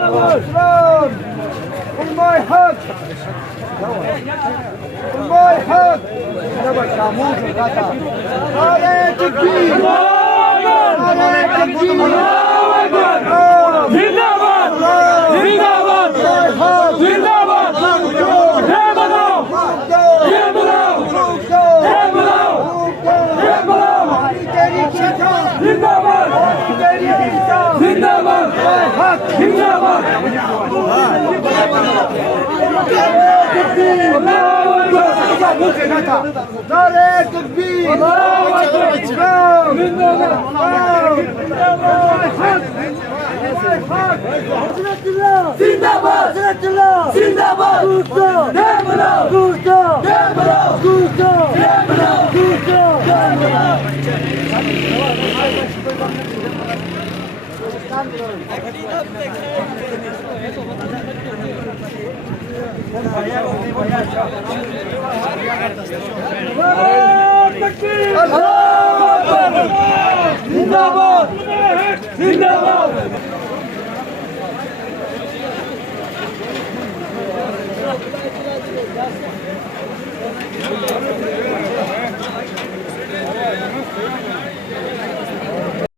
اسلام والله حق والله حق نبت عمود الغدا عليك الدين عليك الدين जिंदाबाद जिंदाबाद जिंदाबाद ये बनाओ ये बनाओ ये बनाओ ये बनाओ जिंदाबाद जिंदाबाद जिंदाबाद नारे तकबीर जिंदाबाद जिंदाबाद ये बनाओ ये बनाओ जिंदाबाद जिंदाबाद